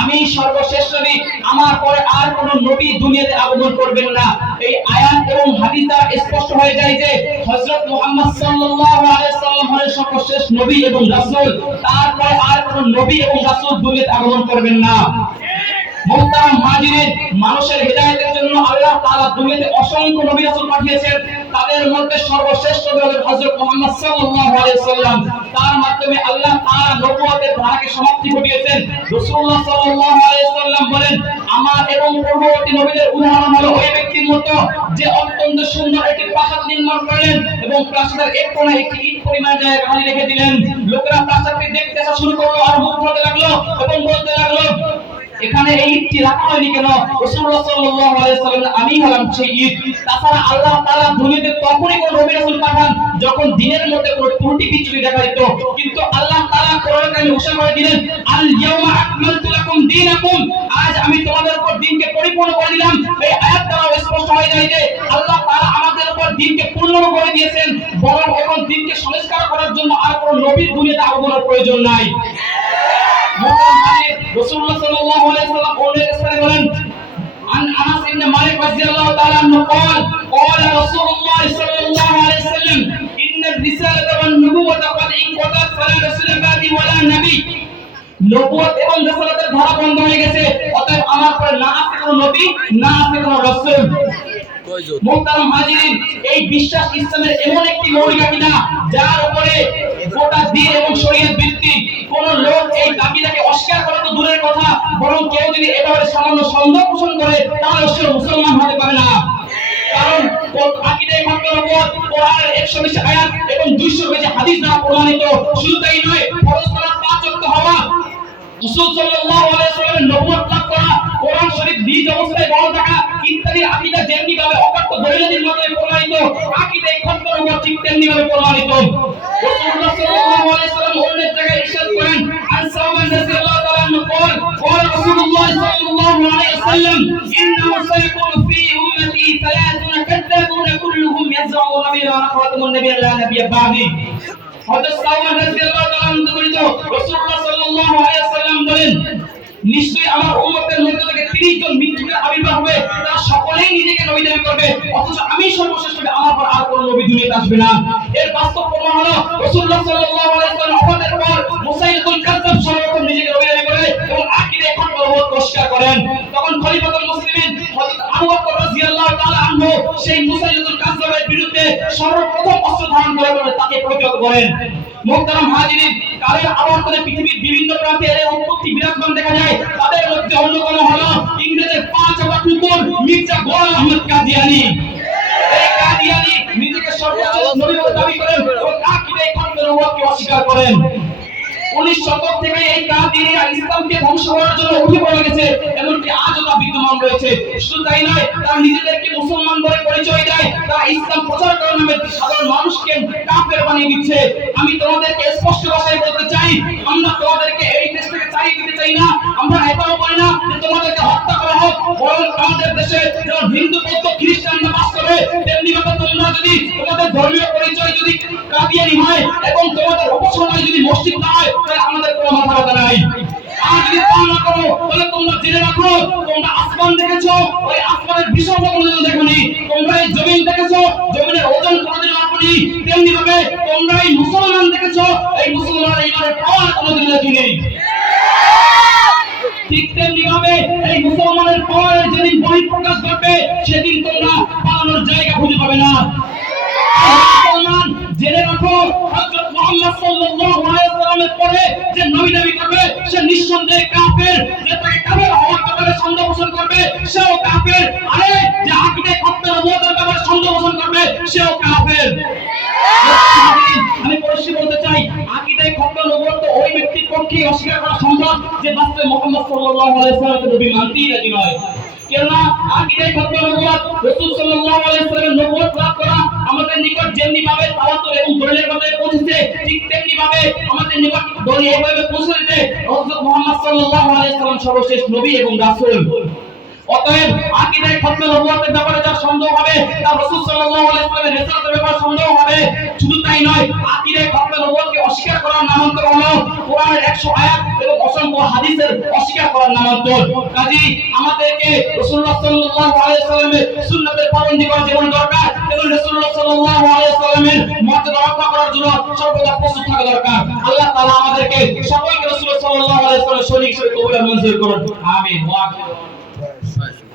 আমি সর্বশেষ নবী, আমার পরে আর কোন নবী দুনিয়াতে আগমন করবেন না। এই আয়াত এবং হাদিস দ্বারা স্পষ্ট হয়ে যায় যে সর্বশেষ নবী এবং তারপরে আর কোন নবী এবং রাসূল দুনিয়াতে আগমন করবেন না। মুহতারাম মানুষের হেদায়েতের জন্য আল্লাহ তাআলা দুনিয়াতে অসংখ্য নবী রাসূল পাঠিয়েছেন। তাদের মধ্যে সর্বশ্রেষ্ঠ হলেন হযরত মুহাম্মদ সাল্লাল্লাহু আলাইহি সাল্লাম তার মাধ্যমে আল্লাহ তাআলা নবুয়তের ধারাকে সমাপ্তি ঘটিয়েছেন। রাসূলুল্লাহ সাল্লাল্লাহু আলাইহি সাল্লাম বলেন, আমার এবং পূর্ববর্তী নবীদের উদাহরণ হলো ওই ব্যক্তির মতো যে অত্যন্ত সুন্দর একটি প্রাসাদ নির্মাণ করলেন এবং প্রাসাদের এক কোণে একটি ইট পরিমাণ জায়গা খালি রেখে দিলেন। লোকেরা প্রাসাদটি দেখতে শুরু করল আর মুখ লাগল এখানে এই ইটটি রাখা হয়নি কেন? রাসূলুল্লাহ সাল্লাল্লাহু আলাইহি সাল্লাম আমি হলাম সেই ইট তাছাড়া আল্লাহ তাআলা দুনিয়াতে তখনই কোন নবী রাসূল পাঠান যখন দিনের মধ্যে কোনো ত্রুটি বিচ্যুতি দেখা দিত। কিন্তু আল্লাহ তাআলা কোরআনে কারিমে ঘোষণা করে দিলেন, আল ইয়াউমা আকমালতু লাকুম দীনাকুম। আজ আমি তোমাদের উপর দিনকে পরিপূর্ণ করে দিলাম। এই আয়াত দ্বারা স্পষ্ট হয়ে যায় যে আল্লাহ তাআলা আমাদের উপর দিনকে পূর্ণ করে দিয়েছেন, বরং এখন দিনকে সংস্কার করার জন্য আর কোনো নবীর দুনিয়াতে আগমনের প্রয়োজন নাই। রাসূলুল্লাহ সাল্লাল্লাহু আলাইহি ওয়াসাল্লাম অন্য স্থানে বলেন عن انس بن مالك رضي الله تعالى عنه قال قال رسول الله صلى الله عليه وسلم ان الرساله والنبوه قد انقضت فلا رسول بعدي ولا نبي নবুয়ত এবং রাসূলতের ধারা বন্ধ হয়ে গেছে অতএব আমার পরে না আছে কোনো নবী না আছে কোনো রাসূল মোহতারাম হাজিরিন এই বিশ্বাস ইসলামের এমন একটি মৌলিক আকীদা যার উপরে গোটা দ্বীন এবং শরীয়ত ভিত্তিক কোন লোক এই আকীদাকে অস্বীকার করা তো দূরের কথা, বরং কেউ যদি এভাবে সামান্য সন্দেহ পোষণ করে, তাহলে সে মুসলমান হতে পারে না। কারণ কোরআনের 120 আয়াত এবং 200 বেশি হাদিস দ্বারা প্রমাণিত। শুধু তাই নয়, ফরজ সালাত পাঁচ হওয়া, রাসূল সাল্লাল্লাহু আলাইহি সাল্লামের নবুয়ত লাভ করা, কোরআন শরীফ নিজ অবস্থায় বড় থাকা ইত্যাদি আকীদা যেমনি ভাবে অকাট্য দলিলের মাধ্যমে প্রমাণিত আকীদা খন্ডের উপর ঠিক তেমনি ভাবে প্রমাণিত রাসূলুল্লাহ সাল্লাল্লাহু আলাইহি সাল্লাম অন্য জায়গায় ইরশাদ করেন আন সাওবান রাদিয়াল্লাহু তাআলা আনহু قال قال رسول الله صلى الله عليه وسلم انه سيكون في امتي ثلاثون كذابون كلهم يزعم نبي وانا خاتم النبي لا نبي بعدي হযরত সাওবান রাদিয়াল্লাহু তাআলা আনহু বর্ণিত রাসূলুল্লাহ সাল্লাল্লাহু আলাইহি সাল্লাম বলেন নিশ্চয়ই আমার উম্মতের মধ্যে থেকে 30 জন মৃত্যুকে আবির্ভাব হবে, তারা সকলেই নিজেকে নবী দাবি করবে, অথচ আমি সর্বশেষ নবী আমার পর আর কোনো নবী দুনিয়াতে আসবে না। এর বাস্তব প্রমাণ হলো, রাসূলুল্লাহ সাল্লাল্লাহু আলাইহি সাল্লাম ওফাতের পর মুসাইলুল কাযযাব সর্বপ্রথম নিজেকে নবী দাবি করে এবং আকীদা এখন পরবত অস্বীকার করেন। তখন খলিফাতুল মুসলিমিন হযরত আবু বকর রাদিয়াল্লাহু তাআলা আনহু সেই বিরুদ্ধে সর্বপ্রথম অস্ত্র ধারণ করে তাকে প্রতিহত করেন। মুহতারাম হাজিরিন কালের আবর্তনে পৃথিবীর বিভিন্ন প্রান্তে এর উৎপত্তি বিরাজমান দেখা যায়। তাদের মধ্যে অন্যতম হলো ইংরেজের পাঁচ আবার কুকুর, মির্জা গোলাম আহমদ কাদিয়ানি। কাদিয়ানি নিজেকে সর্বোচ্চ নবী দাবি করেন এবং আকীদা খন্ডের নবুয়তকে অস্বীকার করেন। উনিশ শতক থেকে এই কাদিয়ানিরা ইসলামকে ধ্বংস করার জন্য উঠে পড়ে গেছে রয়েছে। শুধু তাই নয়, তারা নিজেদেরকে মুসলমান বলে পরিচয় দেয়। তারা ইসলাম প্রচার করার নামে সাধারণ মানুষকে কাফের বানিয়ে দিচ্ছে। আমি তোমাদেরকে স্পষ্ট ভাষায় বলতে চাই, আমরা তোমাদেরকে এই দেশ থেকে তাড়িয়ে দিতে চাই না। আমরা এটাও বলি না যে তোমাদেরকে হত্যা করা হোক, বরং আমাদের দেশে যেমন হিন্দু, বৌদ্ধ খ্রিস্টানরা বাস করে তেমনি ভাবে তোমরা যদি তোমাদের ধর্মীয় পরিচয় যদি কাদিয়ানি হয় এবং তোমাদের উপাসনায় যদি মসজিদ না হয়, তাহলে আমাদের কোনো মাথা ব্যথা নাই। আর যদি তা না জেনে রাখো, তোমরা আসমান দেখেছ, ওই আসমানের বিষয়টা কোনোদিন দেখোনি। তোমরা এই জমিন দেখেছ, জমিনের ওজন কোনোদিন মাপনি তেমনি ভাবে তোমরা এই মুসলমান দেখেছ, এই মুসলমান ইমানের পাওয়ার কোনোদিন দেখিনি। ঠিক তেমনি ভাবে এই মুসলমানের পাওয়ারের যেদিন বহিঃপ্রকাশ ঘটবে, সেদিন তোমরা পালানোর জায়গা খুঁজে পাবে না। মুসলমান, জেনে রাখো, হযরত মুহাম্মদ ওয়াসাল্লামের পরে যে নবী দাবি করবে, সে নিঃসন্দেহে কাফের। যে তাকে কাফের হওয়ার ব্যাপারে সন্দেহ পোষণ করবে, সেও কাফের। আরে, যে আকীদা খত্মের নবুয়তের ব্যাপারে সন্দেহ পোষণ করবে, সেও কাফের। আমি পরিষ্কার বলতে চাই আকীদায় খত্মের নবুয়ত ওই ব্যক্তির পক্ষে অস্বীকার করা সম্ভব যে বাস্তবে মুহাম্মদ সাল্লাল্লাহু আলাইহি ওয়াসাল্লামকে নবী মানতেই রাজি নয়। কেননা আকীদায় খত্মের নবুয়ত রাসূল সাল্লাল্লাহু আলাইহি ওয়াসাল্লামের নবুয়ত লাভ করা আমাদের নিকট যেমনি ভাবে তাওয়াতুর এবং দলিলের মাধ্যমে পৌঁছেছে, ঠিক তেমনি ভাবে আমাদের নিকট বলি এইভাবে পৌঁছে হযরত মুহাম্মদ আলাইহি ওয়াসাল্লাম সর্বশেষ নবী এবং রাসূল। অতএব আকীদায়ে খতমে নবুয়তের ব্যাপারে যার সন্দেহ হবে, তার রাসূল সাল্লাল্লাহু আলাইহি ওয়াসাল্লামের রিসালাতের ব্যাপারে সন্দেহ হবে, শুধু তাই নয়, আকীদায়ে খতমে নবুয়তকে অস্বীকার করার নামান্তর হলো কোরআনের 100 আয়াত এবং অসংখ্য হাদিসের অস্বীকার করার নামান্তর। কাজী, আমাদেরকে রাসূলুল্লাহ সাল্লাল্লাহু আলাইহি ওয়াসাল্লামের সুন্নাতের পাবন্দি করা যেমন দরকার এবং রাসূলুল্লাহ সাল্লাল্লাহু আলাইহি ওয়াসাল্লামের মর্যাদা রক্ষা করার জন্য সর্বদা প্রস্তুত থাকা দরকার। আল্লাহ তাআলা আমাদেরকে সকলকে রাসূলুল্লাহ সাল্লাল্লাহু আলাইহি ওয়াসাল্লামের শরীক হিসেবে কবুল মঞ্জুর করুন। আমিন। ওয়া আখির